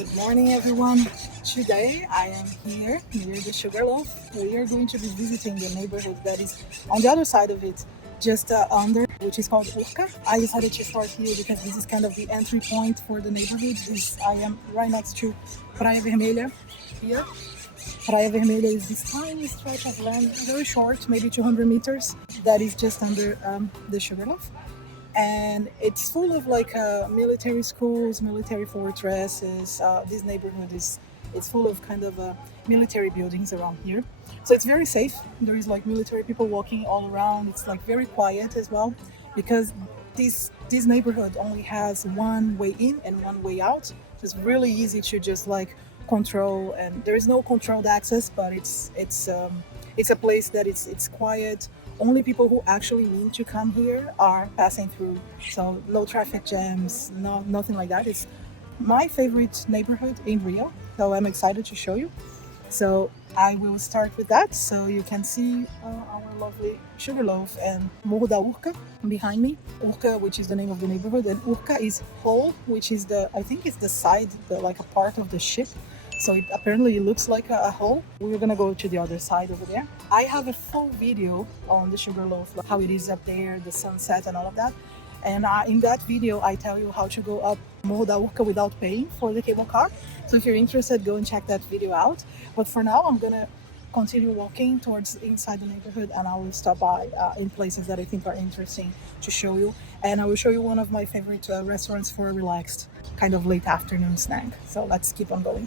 Good morning, everyone. Today I am here near the Sugarloaf. We are going to be visiting the neighborhood that is on the other side of it, just under, which is called Urca. I decided to start here because this is kind of the entry point for the neighborhood. I am right next to Praia Vermelha here. Praia Vermelha is this tiny stretch of land, very short, maybe 200 meters, that is just under the Sugarloaf. And it's full of military schools, military fortresses. This neighborhood is it's full of kind of military buildings around here, so it's very safe. There is like military people walking all around. It's like very quiet as well, because this neighborhood only has one way in and one way out. So it's really easy to just like control, and there is no controlled access, but it's a place that it's quiet. Only people who actually need to come here are passing through, so no traffic jams, nothing like that. It's my favorite neighborhood in Rio, so I'm excited to show you. So I will start with that, so you can see our lovely Sugarloaf and Morro da Urca behind me. Urca, which is the name of the neighborhood, and Urca is whole, which is I think it's the side, like a part of the ship. So apparently it looks like a hole. We're gonna go to the other side over there. I have a full video on the Sugarloaf, like how it is up there, the sunset and all of that. And in that video, I tell you how to go up Morro da Urca without paying for the cable car. So if you're interested, go and check that video out. But for now, I'm gonna continue walking towards inside the neighborhood, and I will stop by in places that I think are interesting to show you. And I will show you one of my favorite restaurants for a relaxed kind of late afternoon snack. So let's keep on going.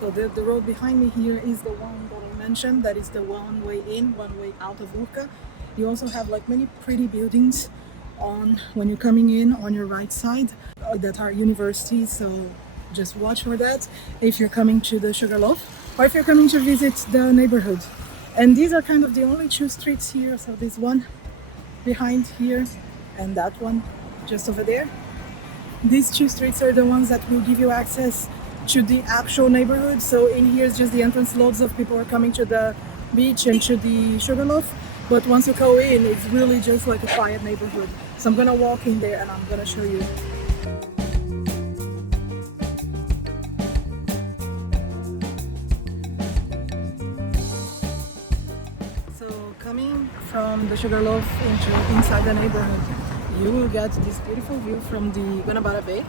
So the road behind me here is the one that I mentioned. That is the one way in, one way out of Urca. You also have like many pretty buildings when you're coming in on your right side that are universities. So just watch for that if you're coming to the Sugarloaf or if you're coming to visit the neighborhood. And these are kind of the only two streets here. So this one behind here and that one just over there. These two streets are the ones that will give you access to the actual neighborhood. So in here is just the entrance. Loads of people are coming to the beach and to the Sugarloaf, but once you go in, it's really just like a quiet neighborhood. So I'm gonna walk in there and I'm gonna show you. So coming from the Sugarloaf inside the neighborhood, you will get this beautiful view from the Guanabara Bay.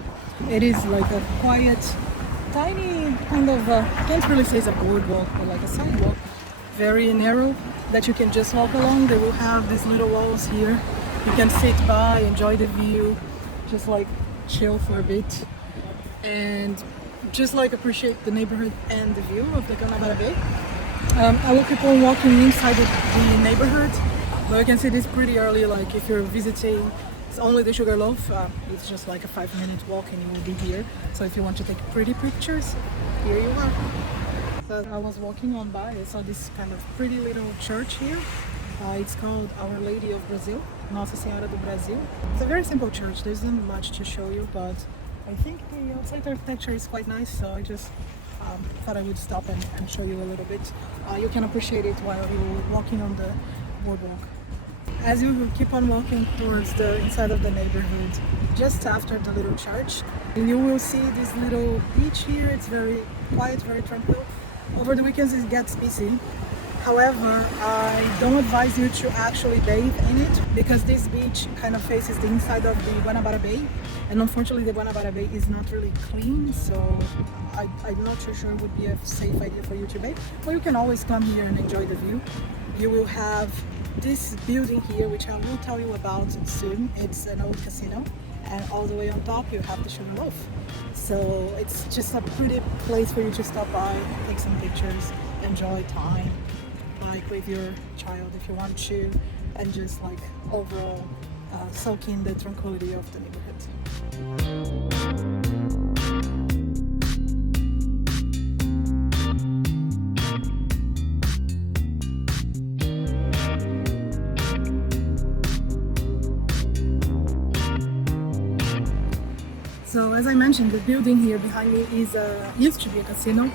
It is like a quiet, tiny kind of, can't really say it's a boardwalk, but like a sidewalk, very narrow, that you can just walk along. They will have these little walls here. You can sit by, enjoy the view, just like chill for a bit, and just like appreciate the neighborhood and the view of the Guanabara Bay. I will keep on walking inside the neighborhood, but you can see this pretty early. Like if you're visiting, it's only the Sugarloaf. It's just like a 5-minute walk and you will be here. So if you want to take pretty pictures, here you are. So I was walking on by, I saw this kind of pretty little church here. It's called Our Lady of Brazil, Nossa Senhora do Brasil. It's a very simple church. There's not much to show you, but I think the outside architecture is quite nice. So I just thought I would stop and show you a little bit. You can appreciate it while you're walking on the boardwalk. As you keep on walking towards the inside of the neighborhood, just after the little church, you will see this little beach here. It's very quiet, very tranquil. Over the weekends it gets busy. However, I don't advise you to actually bathe in it, because this beach kind of faces the inside of the Guanabara Bay, and unfortunately the Guanabara Bay is not really clean, so I'm not too sure it would be a safe idea for you to bathe. But you can always come here and enjoy the view. You will have this building here, which I will tell you about soon. It's an old casino, and all the way on top you have the Sugarloaf. So it's just a pretty place for you to stop by, take some pictures, enjoy time, like with your child if you want to, and just like overall soak in the tranquility of the neighborhood. So as I mentioned, the building here behind me used to be a casino.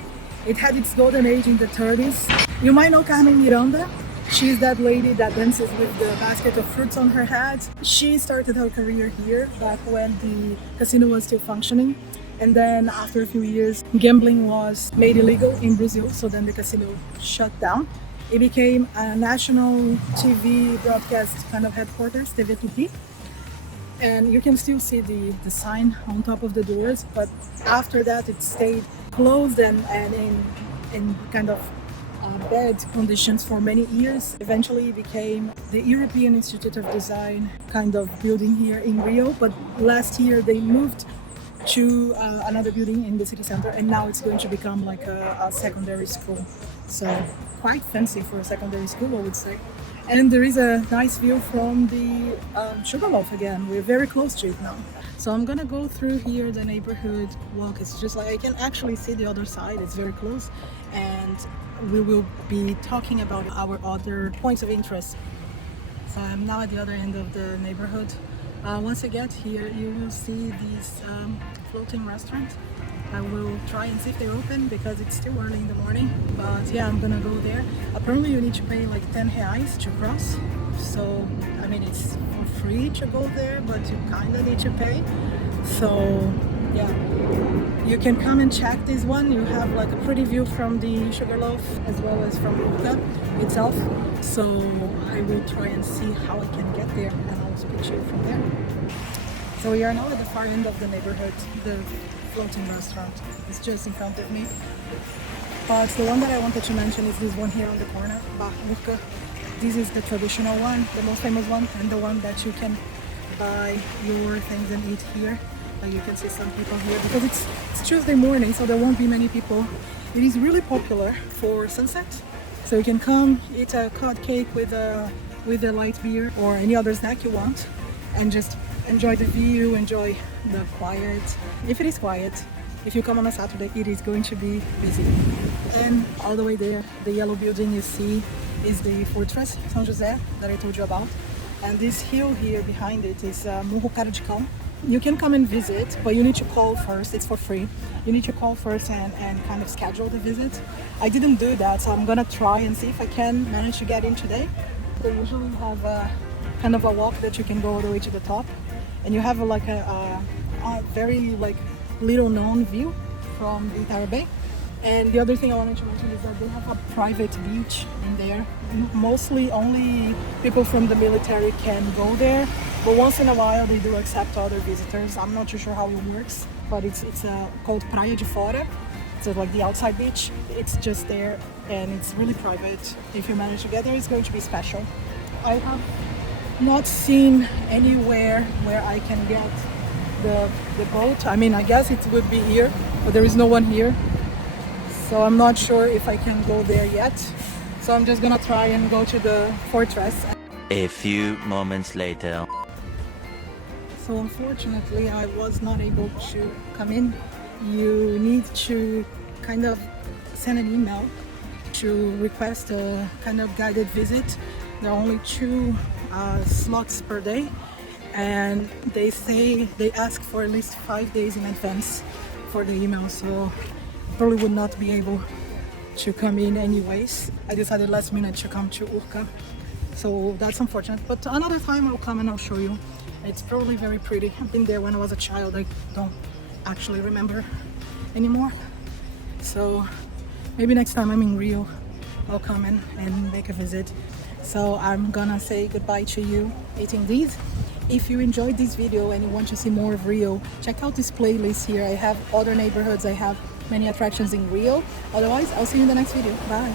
It had its golden age in the 30s. You might know Carmen Miranda. She's that lady that dances with the basket of fruits on her head. She started her career here back when the casino was still functioning. And then after a few years, gambling was made illegal in Brazil, so then the casino shut down. It became a national TV broadcast kind of headquarters, TV Tupi. And you can still see the sign on top of the doors, but after that it stayed closed and in kind of bad conditions for many years. Eventually it became the European Institute of Design kind of building here in Rio, but last year they moved to another building in the city center, and now it's going to become like a secondary school. So quite fancy for a secondary school, I would say. And there is a nice view from the Sugarloaf again. We're very close to it now. So I'm gonna go through here the neighborhood walk. It's just like I can actually see the other side. It's very close, and we will be talking about our other points of interest. So I'm now at the other end of the neighborhood. Once I get here, you will see these floating restaurants. I will try and see if they're open because it's still early in the morning. But yeah, I'm gonna go there. Apparently you need to pay like 10 reais to cross. So, I mean, it's for free to go there, but you kinda need to pay. So, yeah. You can come and check this one. You have like a pretty view from the Sugarloaf as well as from Urca itself. So I will try and see how I can get there, and I'll speak to you from there. So we are now at the far end of the neighborhood. The floating restaurant is just in front of me. But the one that I wanted to mention is this one here on the corner, Urca. This is the traditional one, the most famous one, and the one that you can buy your things and eat here. Like you can see some people here because it's Tuesday morning, so there won't be many people. It is really popular for sunset, so you can come eat a cod cake with a light beer or any other snack you want, and just enjoy the view, enjoy the quiet. If it is quiet, if you come on a Saturday, it is going to be busy. And all the way there, the yellow building you see is the Fortress São José that I told you about. And this hill here behind it is Morro Cara de Cão. You can come and visit, but you need to call first. It's for free. You need to call first and kind of schedule the visit. I didn't do that, so I'm gonna try and see if I can manage to get in today. They usually have a kind of a walk that you can go all the way to the top, and you have like a very like little known view from the entire bay. And the other thing I wanted to mention is that they have a private beach in there. Mostly only people from the military can go there, but once in a while they do accept other visitors. I'm not too sure how it works, but it's called Praia de Fora. So like the outside beach. It's just there, and it's really private. If you manage to get there, it's going to be special. I have not seen anywhere where I can get the boat. I mean, I guess it would be here, but there is no one here. So I'm not sure if I can go there yet. So I'm just gonna try and go to the fortress. A few moments later. So unfortunately, I was not able to come in. You need to kind of send an email to request a kind of guided visit. There are only 2 slots per day, and they say they ask for at least 5 days in advance for the email. So probably would not be able to come in anyways. I decided last minute to come to Urca, so that's unfortunate, but another time I'll come and I'll show you. It's probably very pretty. I've been there when I was a child. I don't actually remember anymore, so maybe next time I'm in Rio I'll come in and make a visit. So I'm gonna say goodbye to you eating these. If you enjoyed this video and you want to see more of Rio, check out this playlist here. I have other neighborhoods, I have many attractions in Rio. Otherwise, I'll see you in the next video. Bye.